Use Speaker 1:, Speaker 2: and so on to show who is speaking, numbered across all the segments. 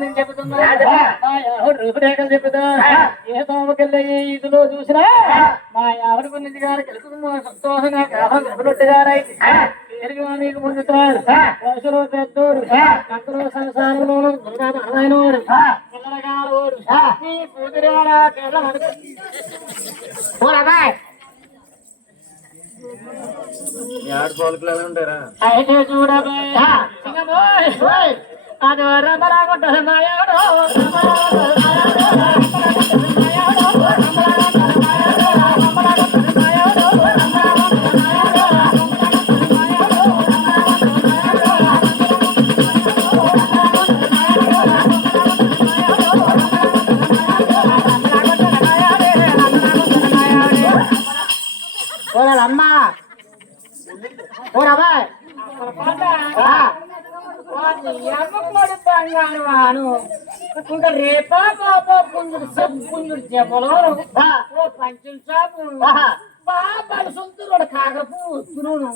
Speaker 1: నేను చెబుతున్నా? మా ఆవిడ రూపురేఖలు చెబుతా. ఏ తోమకెళ్ళి ఇదిలో చూసినా మా ఆవిడ గురించి గారు తెలుసుకున్న సంతోషంగా కాలం గడపలొట్టి గారైతే పేరుగా మీకు ముందుతారు. వయసులో పెద్దోడు అంతలో సంసారంలో బలమైన వాడు పిల్లగాడు నీ కూతురాడా పిల్లలు అయితే చూడబోయ్ సింగబోయ్ అది రమరాగుంటుంది మాయాడు
Speaker 2: అమ్మా ఓరమ్మా
Speaker 1: ఇంకా రేపా పాప పుంజుడు సబ్బు పుంజుడు చెప్పలు ఓ పంచుల సాపు బాబాలు సొంతూరు కాకపు వస్తున్నాను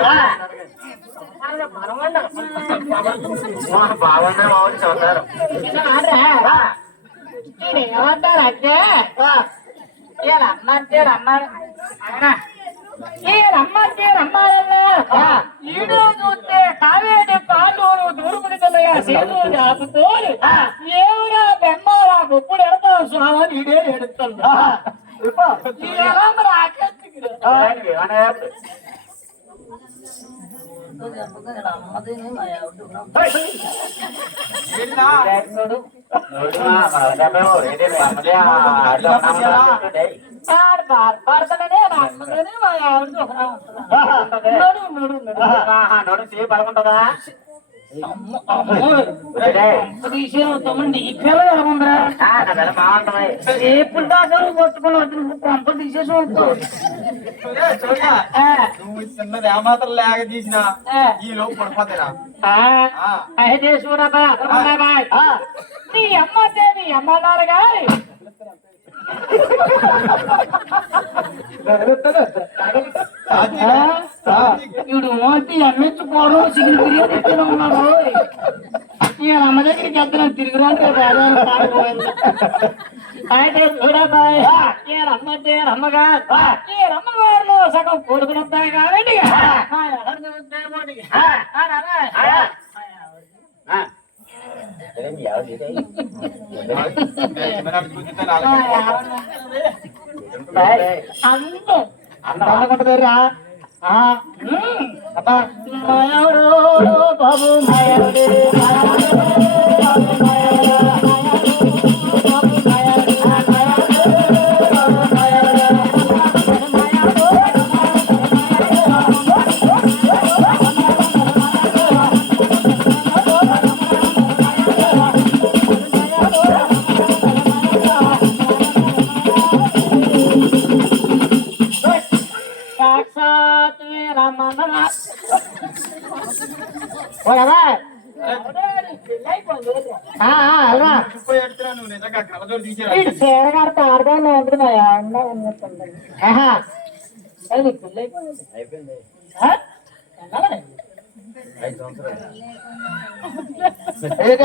Speaker 2: రా బాగున్నా బాగుంది చూస్తారు
Speaker 1: ఏమంటారంటే ఏ రమ్మంటే రమ్మారు ఏ రమ్మంటే రమ్మారన్నా ఈడు చూస్తే కావేటి పాలూరు దూరుకుని తెలియ సేతూరు ఆపుతూ ఏవురా బెమ్మారా గొప్పుడు ఎడతావు స్వామి ఇడే ఎడుతుందా ఎలా
Speaker 2: పడకుంటుందా
Speaker 1: తీసేమండి ఉందిరా
Speaker 2: బాగుంటుంది
Speaker 1: ఎప్పుడు దాకా కొట్టుకుని వచ్చి నువ్వు కొంప తీసేసి
Speaker 3: నువ్వు చిన్నది ఏమాత్రం లేక తీసినా ఈ లోపు పడిపోతారా
Speaker 1: ఆ. నీ అమ్మ దేవి నీ గారి వీడు మోటి అమ్మించుకోవడం చికెన్ బిర్యానీ తిని ఉన్నాడు నేను అమ్మ దగ్గరికి వెళ్తున్నాను తిరుగురాను అయితే చూడబాయ్ ఏ రమ్మంటే రమ్మగా ఏ రమ్మగారులో సగం కొడుకునుంటాయి కాబట్టి ఆ, ఎవరిని ఉంటే వాడికి. ఆ, రారా. ఆ, ఎవరిని ఉంటే అందం
Speaker 2: అందకుంటుందిరా
Speaker 1: మాయవరు బాబు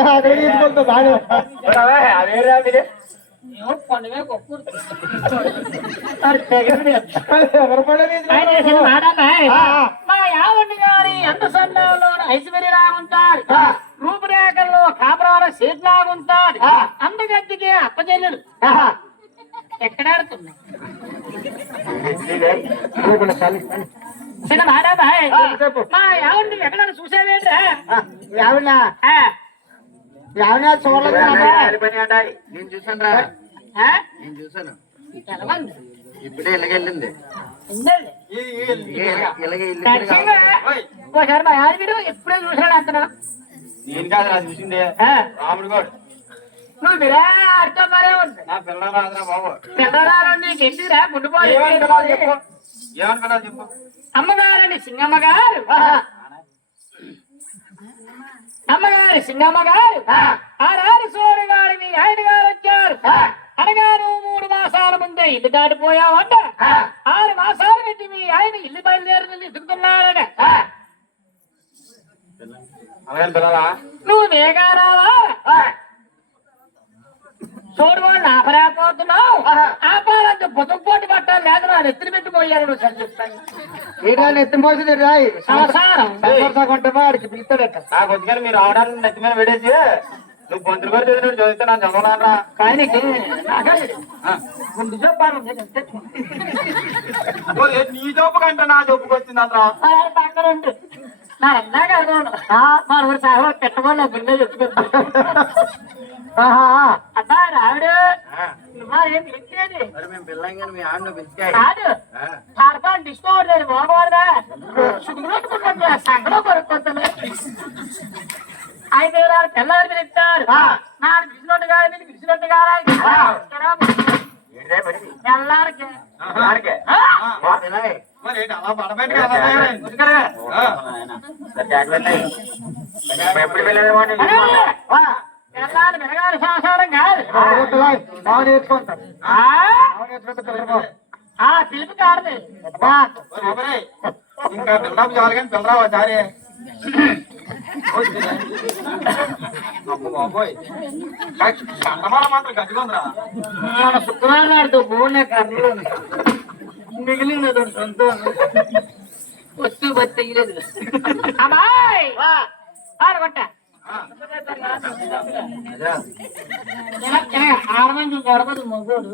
Speaker 1: అదే
Speaker 2: తీసుకుంటా బాగా అదేరా మీరే
Speaker 1: ఏమో పండుగ గొప్ప
Speaker 2: ఎవరు పడలేదు
Speaker 1: యావండి గారి ఎంత సందేహంలో ఐశ్వర్యలా ఉంటారు. రూపురేఖల్లో కాపురాల సీట్లాగా ఉంటారు. అందగద్దికి అప్పచెల్లెలు
Speaker 2: ఆహా
Speaker 1: ఎక్కడాడుతున్నా
Speaker 2: ఊపిన చలి చలి.
Speaker 1: చిన్న
Speaker 2: చెప్పు.
Speaker 1: మా యావండి ఎక్కడ
Speaker 2: ఎవరినా
Speaker 1: ఆ,
Speaker 2: ఎవరినా చూడలేదు.
Speaker 3: నేను చూసాను రా? నేను చూసాను? ఇప్పుడే
Speaker 1: ఖచ్చితంగా ఒకసారి మా యాదగిరి ఎప్పుడే చూసాడు అంతనా?
Speaker 3: నేను కాదు చూసింది.
Speaker 1: ఆ,
Speaker 3: రాముడు గోడు.
Speaker 1: నువ్వు మీరే అర్థం మరే ఉంది
Speaker 3: నా పిల్లలు రాదురా బాబు.
Speaker 1: నీకు ఎందుకురా గుడ్డుపోయి
Speaker 3: చెప్పు.
Speaker 1: అమ్మగారని సింగమ్మగారు. అమ్మగారి సింగమ్మ గారు ఆరారు సోరు గారు మీ ఆయన గారు వచ్చారు. అనగారు మూడు మాసాల ముందే ఇల్లు దాటిపోయావంట. ఆరు మాసాల నుంచి మీ ఆయన ఇల్లు బయలుదేరి
Speaker 3: పిల్లలా?
Speaker 1: నువ్వు వేగా రావా చూడు వాళ్ళు ఆపలేకపోతున్నావు ఆపాలంటే బుతం పోటీ పట్టాలి లేదు నా ఎత్తులు పెట్టిపోయారు నువ్వు సరి చెప్తాను
Speaker 2: ఎత్తి మోసింది రాయి?
Speaker 1: సంసారం.
Speaker 2: కొంటే వాడికి పిలుస్తాడట.
Speaker 3: నాకు వచ్చి మీరు రావడానికి నెత్తి మీద పెట్టేసి నువ్వు పొంతులు గారు చదివినట్టు చదివితే ನಾನು చదవనారా
Speaker 1: కానీ ముందు చెప్పాను
Speaker 3: నీ జబ్బు కంటే నా జబ్బుకి వచ్చింది అందరా
Speaker 1: పక్కన ఉండు. నా ఇందాక అనుకోను మరొకటి సాహో పెట్టమని నా గుండె అబ్బా రావిడు. డిస్కౌంట్ లేదు బాగోదా సంగలో కొనుక్కుంటున్నా అయితే నాలుగు పిల్లలు పిలుస్తారు నాలుగు పిలిచినట్టు కాదు నేను పిలిచినట్టు కాదు. తెల్లారి పిలుపు కాదు
Speaker 3: ఇంకా పిల్లరాపు చాలు కానీ పిల్లరావు చాలే?
Speaker 1: మన శుక్రవారం నాడు మూడు కర్రలు మిగిలినది సంతోషం. వస్తు బతి అమ్మాయి! ఆడగొట్ట ఆడమంది గడపదు మగోడు.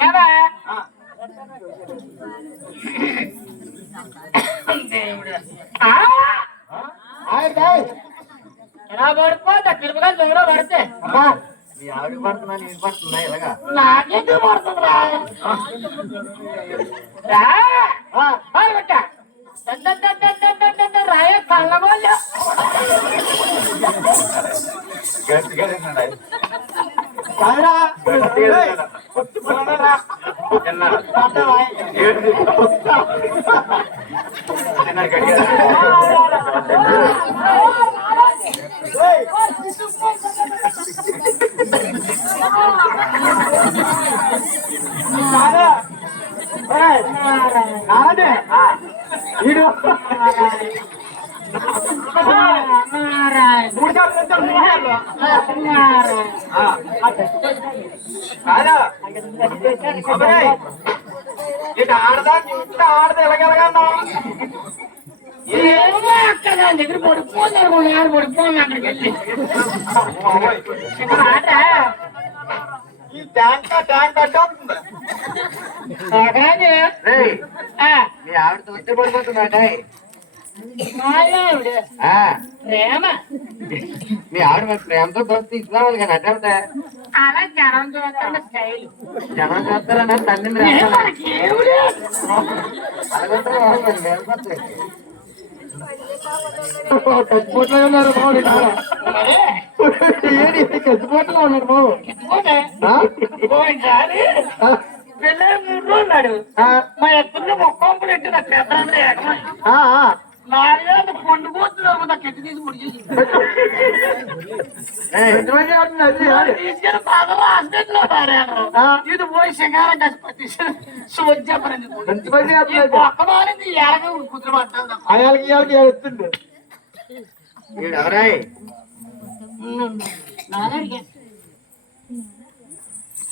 Speaker 1: ఎలా
Speaker 2: మీ ఆవిడ పడుతున్నా నేను పడుతున్నా ఇలాగా?
Speaker 1: నాకెందుకు పడుతుందిరా? రాయ కళ్ళగోళ్ళు
Speaker 2: కాదురా. కాదే ఇటు ఆడదా ఇటు ఆడదా ఎలాగెలగన్నా
Speaker 1: దగ్గర పడిపోతుంది పడిపోయింది అక్కడికి వెళ్ళి మాట
Speaker 3: ఈ ట్యాంక్ ట్యాంక్
Speaker 2: మీ ఆవిడ చూస్తే పడిపోతుందట
Speaker 1: మాయావిడ ప్రేమ.
Speaker 2: మీ ఆవిడ మరి ప్రేమతో దోస్తు తీసుకురావాలి కానీ అడ్డంతా
Speaker 1: అలా జనం స్టైల్.
Speaker 2: జనం చేస్తారన్న తల్లిని కచ్చిపోట్లో ఉన్నారు కచ్చిపోట్లో ఉన్నారు బాబు.
Speaker 1: ఉన్నాడు. మా ఎత్తుల్లో మొక్కంపులు ఎట్టి నా పండు కెట్టి తీసి ముడి తీసుకెళ్ళి బాగా హాస్పిటల్లో పారాను ఇది పోయి సింగారం కసిపట్టి సోజ్జపరింది ఒక్క మారింది ఏడగా కుదిరి పట్టాలి
Speaker 2: అయాలకి ఇయాలకి ఏడుస్తుంది.
Speaker 1: നാലടിക്കാൻ